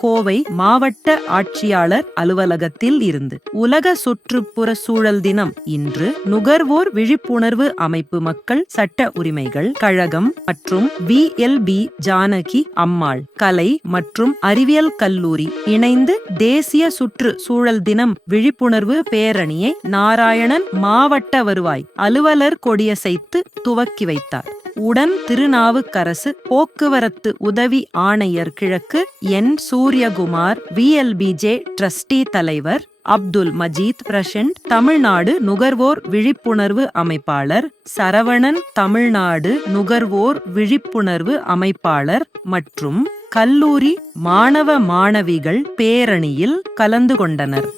கோவை மாவட்ட ஆட்சியாளர் அலுவலகத்தில் இருந்து. உலக சுற்றுப்புற சூழல் தினம் இன்று. நுகர்வோர் விழிப்புணர்வு அமைப்பு மக்கள் சட்ட உரிமைகள் கழகம் மற்றும் VLB ஜானகி அம்மாள் கலை மற்றும் அறிவியல் கல்லூரி இணைந்து தேசிய சுற்று சூழல் தினம் விழிப்புணர்வு பேரணியை நாராயணன் மாவட்ட வருவாய் அலுவலர் கொடியசைத்து துவக்கி வைத்தார். உடன் திருநாவுக்கரசு போக்குவரத்து உதவி ஆணையர் கிழக்கு என். சூரியகுமார், VLBJ டிரஸ்டி தலைவர் அப்துல் மஜீத் பிரசன்ட், தமிழ்நாடு நுகர்வோர் விழிப்புணர்வு அமைப்பாளர் சரவணன், தமிழ்நாடு நுகர்வோர் விழிப்புணர்வு அமைப்பாளர் மற்றும் கல்லூரி மாணவ மாணவிகள் பேரணியில் கலந்து கொண்டனர்.